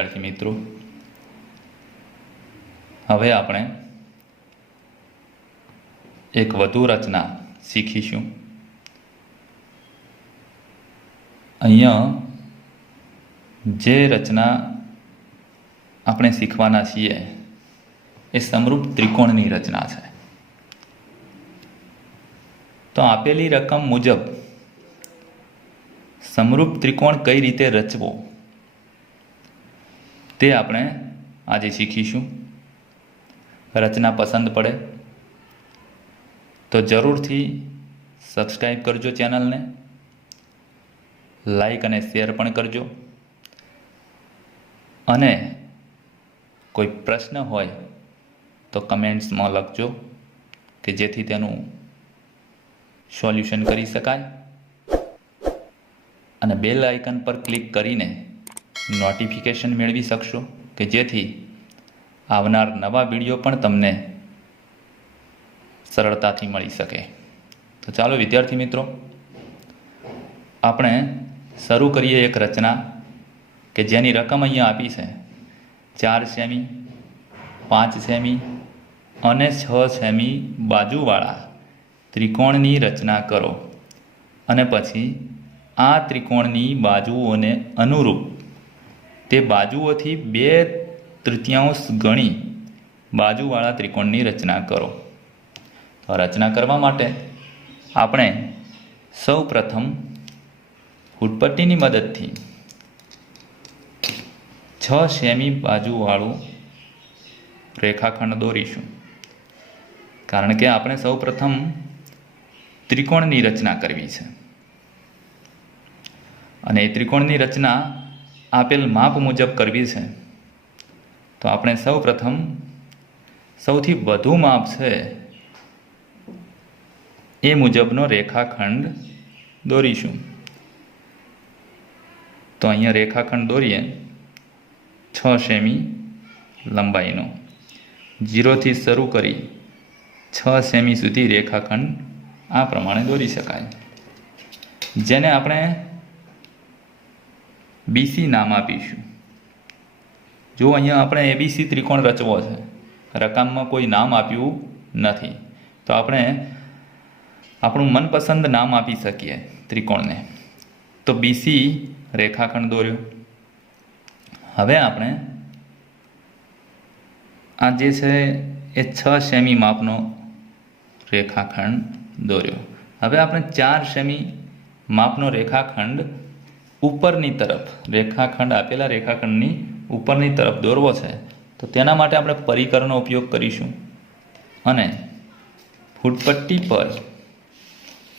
विद्यार्थी मित्रों, हवे आपणे एक वधु रचना शीखीशुं। अहींया जे रचना આપણે શીખવાના છીએ એ સમરૂપ ત્રિકોણની રચના છે। તો આપેલી રકમ મુજબ સમરૂપ ત્રિકોણ કઈ રીતે રચવો તે આપણે આજે શીખીશું। રચના પસંદ પડે તો જરૂરથી સબસ્ક્રાઈબ કરજો, ચેનલને લાઈક અને શેર પણ કરજો, અને કોઈ પ્રશ્ન હોય તો કમેન્ટ્સમાં લખજો કે જેથી તેનું સોલ્યુશન કરી શકાય। અને બેલ આઇકન પર ક્લિક કરીને નોટિફિકેશન મેળવી શકશો કે જેથી આવનાર નવા વિડીયો પણ તમને સરળતાથી મળી શકે। તો ચાલો વિદ્યાર્થી મિત્રો, આપણે શરૂ કરીએ એક રચના કે જેની રકમ અહીંયા આપી છે 4 સેમી, 5 સેમી અને 6 સેમી બાજુવાળા ત્રિકોણની રચના કરો, અને પછી આ ત્રિકોણની બાજુઓને અનુરૂપ તે બાજુઓથી 2/3 ગણી બાજુવાળા ત્રિકોણની રચના કરો। તો રચના કરવા માટે આપણે સૌ પ્રથમ ફૂટપટ્ટીની મદદથી 6 સેમી બાજુવાળું રેખાખંડ દોરીશું, કારણ કે આપણે સૌ પ્રથમ ત્રિકોણની રચના કરવી છે, અને એ ત્રિકોણની રચના આપેલ માપ મુજબ કરવી છે। તો આપણે સૌ પ્રથમ સૌથી વધુ માપ છે એ મુજબનો રેખાખંડ દોરીશું। તો અહીંયા રેખાખંડ દોરીએ 6 સેમી લંબાઈનો, 0 થી શરૂ કરી 6 સેમી સુધી રેખાખંડ આ પ્રમાણે દોરી શકાય, જેને આપણે બીસી નામ આપીશું। જો અહીંયા આપણે એબીસી ત્રિકોણ રચવો છે, રકમમાં કોઈ નામ આપ્યું નથી, તો આપણે આપણું મનપસંદ નામ આપી શકીએ ત્રિકોણને। તો બીસી રેખાખંડ દોર્યો। હવે આપણે આ જે છે એ 6 સેમી માપનો રેખાખંડ દોર્યો। હવે આપણે 4 સેમી માપનો રેખાખંડ ઉપરની તરફ, રેખાખંડ આપેલા રેખાખંડની ઉપરની તરફ દોરવો છે। તો તેના માટે આપણે પરિકરનો ઉપયોગ કરીશું, અને ફૂટપટ્ટી પર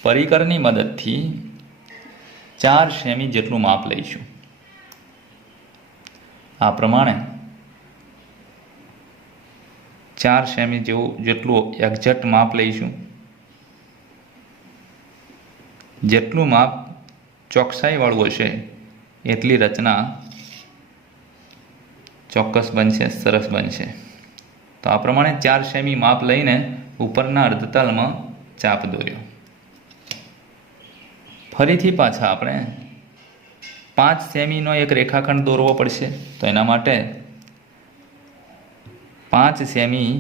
પરિકરની મદદથી 4 સેમી જેટલું માપ લઈશું। આ પ્રમાણે 4 સેમી જેટલું એક્ઝેક્ટ માપ લઈશું। જેટલું માપ ચોકસાઈવાળું હશે એટલી રચના ચોક્કસ બનશે, સરસ બનશે। તો આ પ્રમાણે 4 સેમી માપ લઈને ઉપરના અર્ધતલમાં ચાપ દોર્યો। ફરીથી પાછા આપણે 5 સેમીનો એક રેખાખંડ દોરવો પડશે। તો એના માટે 5 સેમી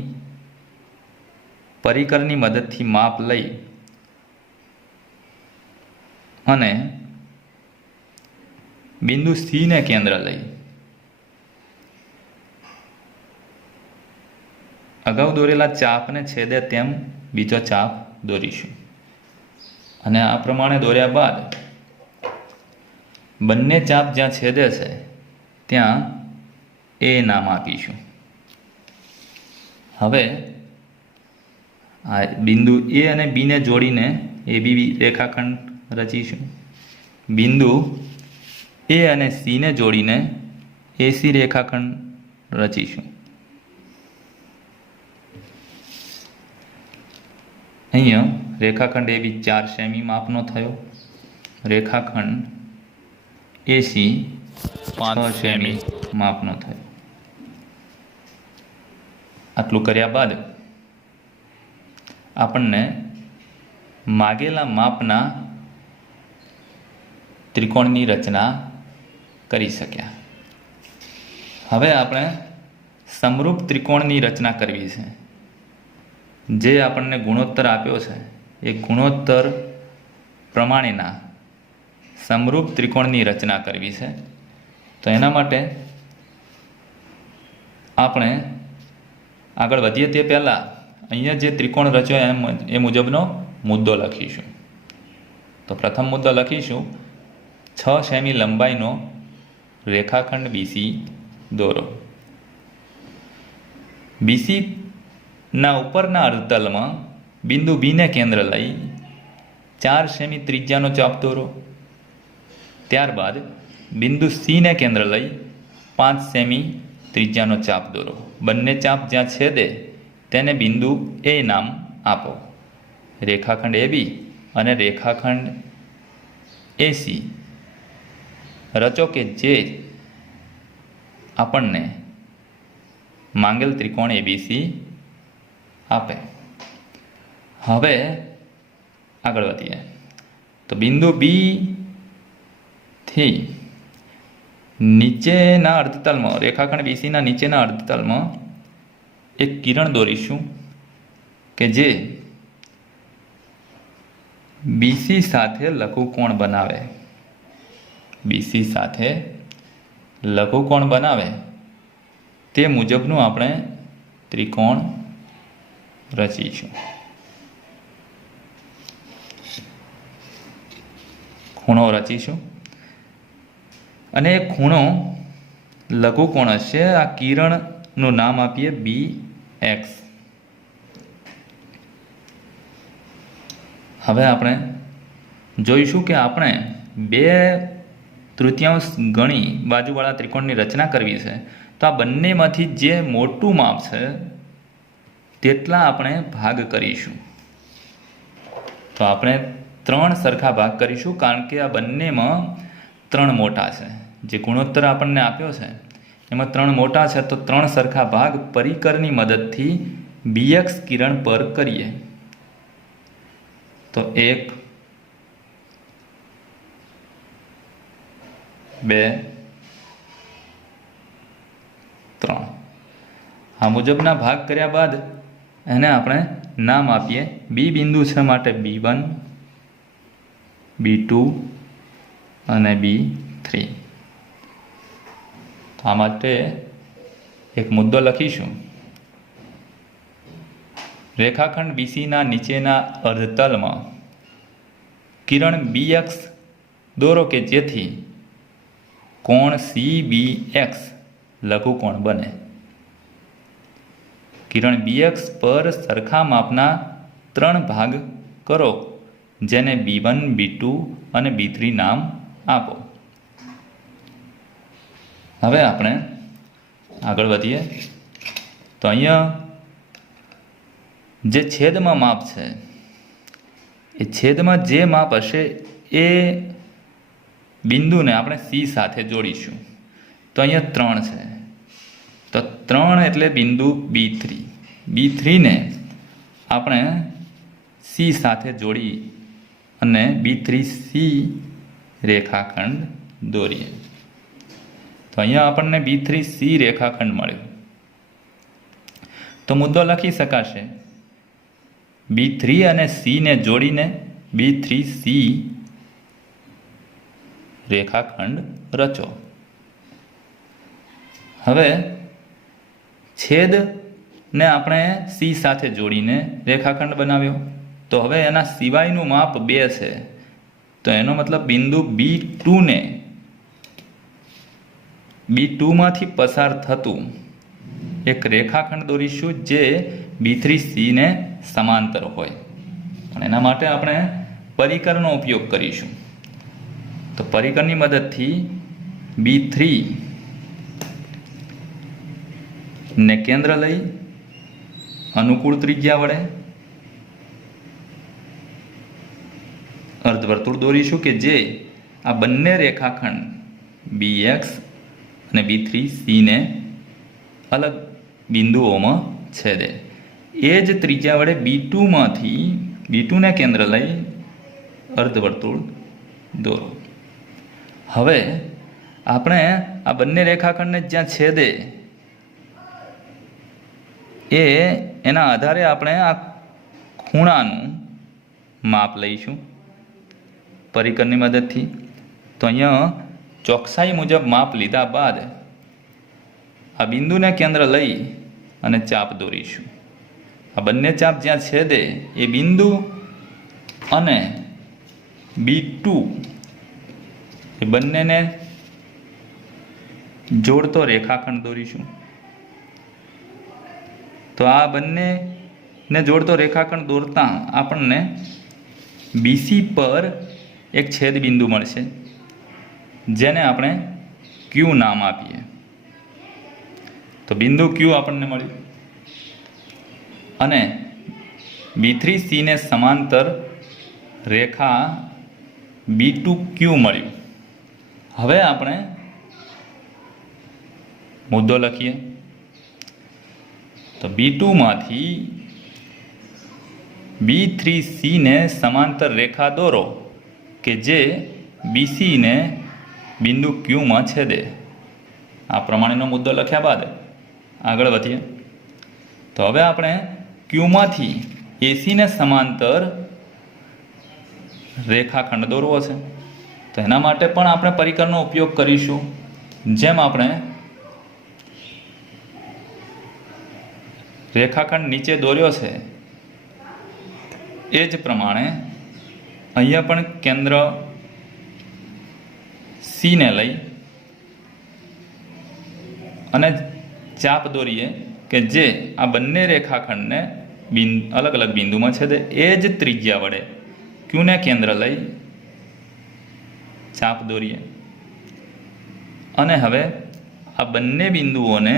પરિકરની મદદથી માપ લઈ અને બિંદુ સી ને કેન્દ્ર લઈ અગાઉ દોરેલા ચાપને છેદે તેમ બીજો ચાપ દોરીશું, અને આ પ્રમાણે દોર્યા બાદ બંને ચાપ જ્યાં છેદે છે ત્યાં એ નામ આપીશું। હવે આ બિંદુ એ અને બીને જોડીને એ બી રેખાખંડ રચીશું। બિંદુ એ અને સીને જોડીને એસી રેખાખંડ રચીશું। અહીંયા રેખાખંડ એ બી 4 સેમી માપનો થયો, રેખાખંડ એસી 5 સેમી માપનો થયો। આટલું કર્યા બાદ આપણને માગેલા માપના ત્રિકોણની રચના કરી શક્યા। હવે આપણે સમરૂપ ત્રિકોણની રચના કરવી છે. જે આપણને ગુણોત્તર આપ્યો છે એ ગુણોત્તર પ્રમાણેના સમરૂપ ત્રિકોણની રચના કરવી છે. તો એના માટે આપણે આગળ વધીએ તે પહેલાં અહીંયા જે ત્રિકોણ રચ્યો એ મુજબનો મુદ્દો લખીશું. તો પ્રથમ મુદ્દો લખીશું, 6 સેમી લંબાઈનો રેખાખંડ બીસી દોરો. બીસીના ઉપરના અર્ધતલમાં બિંદુ બીને કેન્દ્ર લઈ 4 સેમી ત્રિજ્યાનો ચાપ દોરો. ત્યારબાદ બિંદુ સીને કેન્દ્ર લઈ 5 સેમી ત્રિજ્યાનો ચાપ દોરો. બંને ચાપ જ્યાં છેદે તેને બિંદુ એ નામ આપો. રેખાખંડ એબી અને રેખાખંડ એસી રચો કે જે આપણને માંગેલ ત્રિકોણ એબીસી આપે. હવે આગળ વધીએ તો બિંદુ બી થી નીચેના અર્ધતલમાં, રેખાખંડ બીસીના નીચેના અર્ધતલમાં એક કિરણ દોરીશું કે જે બીસી સાથે લઘુકોણ બનાવે. બીસી સાથે લઘુકોણ બનાવે તે મુજબનું આપણે ત્રિકોણ રચીશું. ખૂણો રચીશું અને એ ખૂણો લઘુકોણ હશે. આ કિરણનું નામ આપીએ BX. હવે આપણે જોઈશું કે આપણે 2/3 ગણી બાજુવાળા ત્રિકોણની રચના કરવી છે. તો આ બંનેમાંથી જે મોટું માપ છે તેટલા આપણે ભાગ કરીશું. તો આપણે 3 સરખા ભાગ કરીશું, કારણ કે આ બંનેમાં 3 મોટા છે. જે ગુણોત્તર આપણને આપ્યો છે એમાં 3 મોટા છે, તો 3 સરખા ભાગ પરિકરની મદદથી BX કિરણ પર કરીએ. તો 1, 2, 3 આ મુજબના ભાગ કર્યા બાદ એને આપણે નામ આપીએ. બી બિંદુ છે માટે B1, B2 અને B3. આ માટે એક મુદ્દો લખીશું. રેખાખંડ બીસીના નીચેના અર્ધતલમાં કિરણ BX દોરો કે જેથી કોણ CBX લઘુકોણ બને. કિરણ BX પર સરખા માપના 3 ભાગ કરો, જેને B1, B2 અને B3 નામ આપો. હવે આપણે આગળ વધીએ તો અહીંયા જે છેદમાં માપ છે એ છેદમાં જે માપ હશે એ બિંદુને આપણે C સાથે જોડીશું. તો અહીંયા 3 છે, તો 3 એટલે બિંદુ B3. B3ને આપણે C સાથે જોડી અને B3C રેખાખંડ દોરીએ. તો અહીંયા આપણને B3C રેખાખંડ મળ્યો. તો મુદ્દો લખી શકાશે, B3 અને C ને જોડીને B3C રેખાખંડ રચો. હવે છેદને આપણે C સાથે જોડીને રેખાખંડ બનાવ્યો. તો હવે એના સિવાયનું માપ 2 છે, તો એનો મતલબ બિંદુ B2ને B2માંથી પસાર થતું એક રેખાખંડ દોરીશું જે B3Cને સમાંતર હોય. અને એના માટે આપણે પરિકરનો ઉપયોગ કરીશું. તો પરિકરની મદદથી B3 ને કેન્દ્ર લઈ અનુકૂળ ત્રિજ્યા વડે અર્ધવર્તુળ દોરીશું કે જે આ બંને રેખાખંડ BX અને B3Cને અલગ બિંદુઓમાં છેદે. એ જ ત્રિજ્યા વડે B2ને કેન્દ્ર લઈ અર્ધવર્તુળ દોરો. હવે આપણે આ બંને રેખાખંડને જ્યાં છેદે એના આધારે આપણે આ ખૂણાનું માપ લઈશું પરિકરની મદદથી. તો અહીંયા ચોકસાઈ મુજબ માપ લીધા બાદ આ બિંદુને કેન્દ્ર લઈ અને ચાપ દોરીશું. આ બંને ચાપ જ્યાં છેદે એ બિંદુ અને B2 એ બંનેને જોડતો રેખાખંડ દોરીશું. તો આ બંનેને જોડતો રેખાખંડ દોરતા આપણને BC પર એક છેદ બિંદુ મળશે જેને આપણે Q નામ આપીએ. તો બિંદુ Q આપણને મળ્યું અને B3C ને સમાંતર રેખા B2Q મળ્યું. હવે આપણે મુદ્દો લખીએ. તો B2 માંથી B3C ને સમાંતર રેખા દોરો કે જે BC ને બિંદુ Q માં છેદે. આ પ્રમાણેનો મુદ્દો લખ્યા બાદ આગળ વધીએ. તો હવે આપણે Q માંથી AC ને સમાંતર રેખાખંડ દોરવો છે. તો એના માટે પણ આપણે પરિકરનો ઉપયોગ કરીશું. જેમ આપણે રેખાખંડ નીચે દોર્યો છે એ જ પ્રમાણે અહીંયા પણ કેન્દ્ર C ને લઈ અને ચાપ દોરીએ કે જે આ બંને રેખાખંડને અલગ અલગ બિંદુમાં છેદે. એ જ ત્રિજ્યા વડે Q ને કેન્દ્ર લઈ ચાપ દોરીએ અને હવે આ બંને બિંદુઓને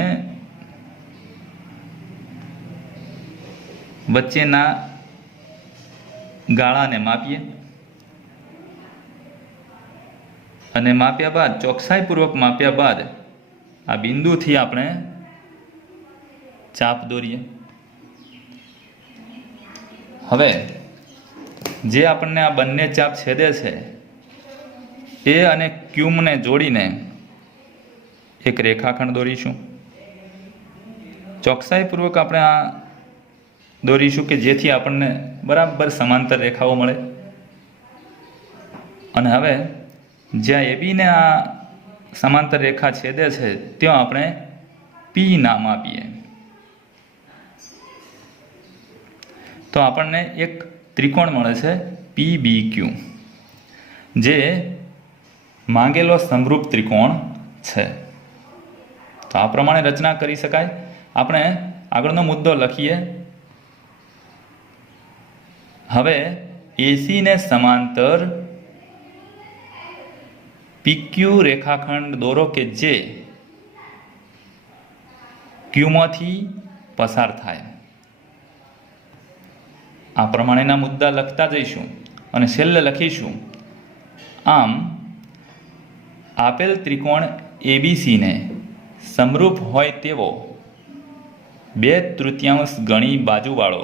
વચ્ચેના ગાળાને માપીએ અને માપ્યા બાદ ચોકસાઈપૂર્વક માપ્યા બાદ આ બિંદુથી આપણે ચાપ દોરીએ. હવે જે આપણને આ બંને ચાપ છેદે છે એ અને Qને જોડીને એક રેખાખંડ દોરીશું. ચોકસાઈપૂર્વક આપણે આ દોરીશું કે જેથી આપણને બરાબર સમાંતર રેખાઓ મળે. અને હવે જ્યાં AB ને આ સમાંતર રેખા છેદે છે ત્યાં આપણે P નામ આપીએ. તો આપણને એક ત્રિકોણ મળે છે PBQ જે માંગેલો સમરૂપ ત્રિકોણ છે. તો આ પ્રમાણે રચના કરી શકાય. આપણે આગળનો મુદ્દો લખીએ. હવે AC ને સમાંતર PQ રેખાખંડ દોરો કે જે Q માંથી પસાર થાય. આ પ્રમાણેના મુદ્દા લખતા જઈશું અને છેલ્લે લખીશું. આમ આપેલ ત્રિકોણ ABC ને સમરૂપ હોય તેવો 2/3 ગણી બાજુવાળો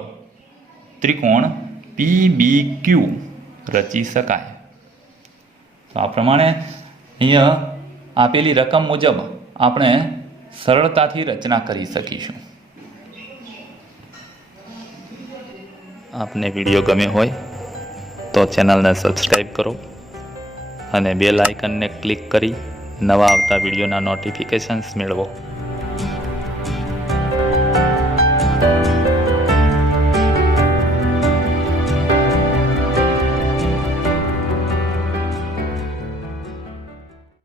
ત્રિકોણ PBQ રચી શકાય. તો આ પ્રમાણે અહીંયા આપેલી રકમ મુજબ આપણે સરળતાથી રચના કરી શકીશું. આપને વિડીયો ગમ્યો હોય તો ચેનલને સબસ્ક્રાઈબ કરો અને બેલ આઇકનને ક્લિક કરી નવા આવતા વિડીયોના નોટિફિકેશન્સ મેળવો.